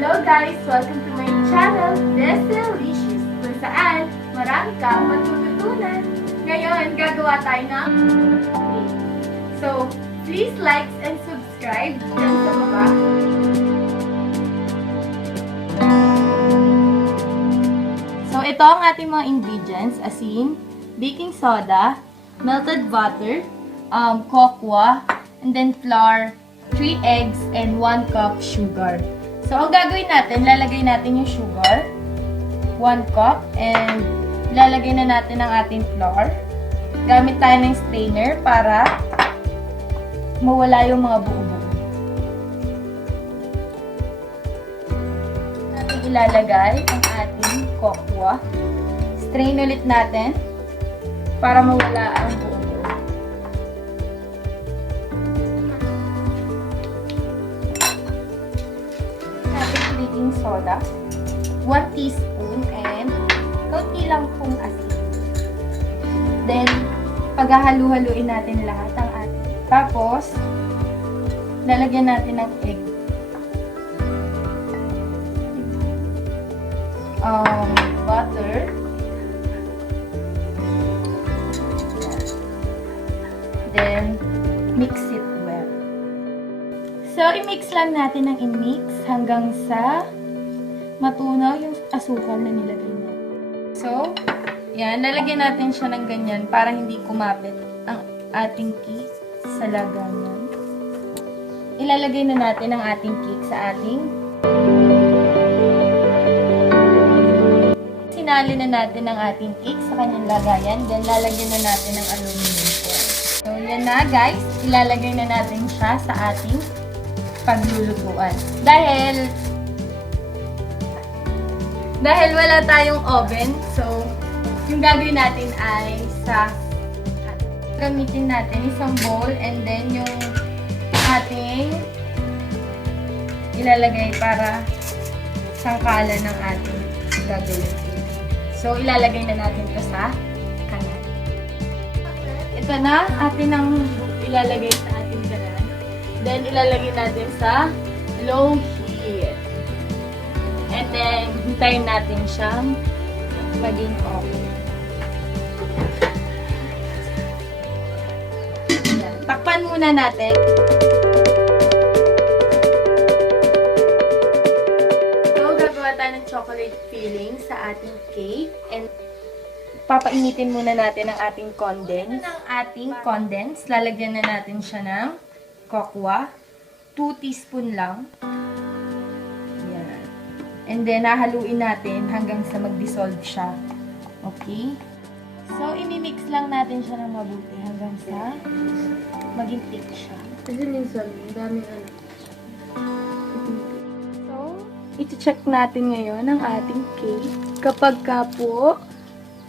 Hello guys! Welcome to my channel, Delicious, kung saan marami kang matututunan. Ngayon, gagawa tayo ng cake. So, please like and subscribe dyan sa baba. So, ito ang ating mga ingredients, asin, baking soda, melted butter, cocoa, and then flour, 3 eggs, and 1 cup sugar. So, ang gagawin natin, lalagay natin yung sugar, 1 cup, and lalagay na natin ang ating flour. Gamit tayo ng strainer para mawala yung mga buo-buo. Natin ilalagay ang ating cocoa. Strain ulit natin para mawala ang buo-buo. Baking soda, 1 teaspoon, and kaunti lang pong asin. Then, paghahalu-haluin natin lahat ang atin. Tapos, lalagyan natin ng egg. Butter. Then, mix it well. So, i-mix lang natin ng i-mix hanggang sa matunaw yung asukal na nilagay natin. So, yan. Lalagyan natin siya ng ganyan para hindi kumapit ang ating cake sa laganan. Ilalagay na natin ang ating cake sa ating sinali na natin ang ating cake sa kanyang lagayan. Then, lalagyan na natin ng aluminum foil. So, yan na guys. Ilalagay na natin siya sa ating paglulutuan. Dahil wala tayong oven, so yung gagawin natin ay sa gamitin natin isang bowl, and then yung ating ilalagay para sangkalan ng ating gagawin. So ilalagay na natin ito sa kalan. Ito na atin ang ilalagay sa ating kalan. Then, ilalagay natin sa low heat. And then, hintayin natin siyang maging okay. Ayan. Takpan muna natin. So, gagawa tayo ng chocolate filling sa ating cake. And, papainitin muna natin ang ating condense. Ang ating condense, lalagyan na natin siya ng cocoa, 2 teaspoon lang. Yan. And then, hahaluin natin hanggang sa mag-dissolve siya. Okay? So, imimix lang natin siya ng mabuti hanggang sa maging thick siya. Kasi minsan, dami So, iti-check natin ngayon ang ating cake. Kapag ka po,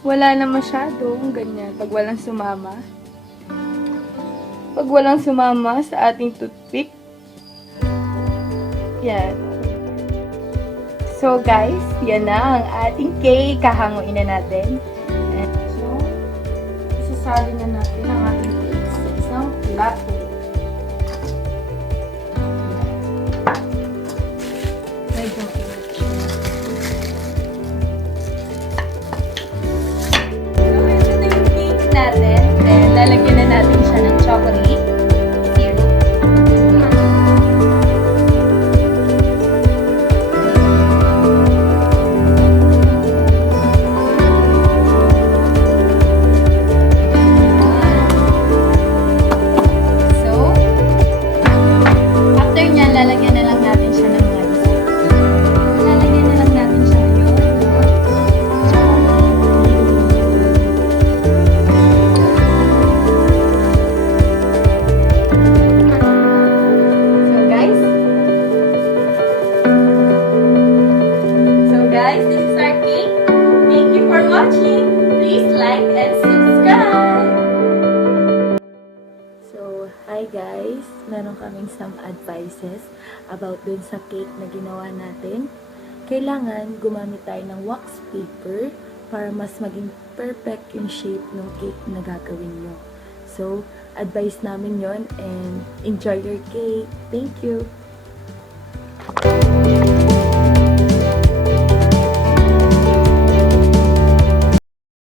wala na masyadong ganyan. Pag walang sumama. Pag walang sumama sa ating toothpick. Yan. So guys, yan na ang ating cake. Kahanguin na natin. And so, isasali na natin ang ating cake sa isang plato. Medyo mainit siya. So, ito na yung cake natin. Then, lalagyan na natin siya ng chocolate syrup. So, after nyan, lalagyan na lang natin siya ng mga dessert. Lalagyan na lang natin siya ngayon ng guys, this is our cake. Thank you for watching. Please like and subscribe. So, hi guys. Meron kaming some advices about dun sa cake na ginawa natin. Kailangan gumamit tayo ng wax paper para mas maging perfect yung shape ng cake na gagawin nyo. So, advice namin yon, and enjoy your cake. Thank you!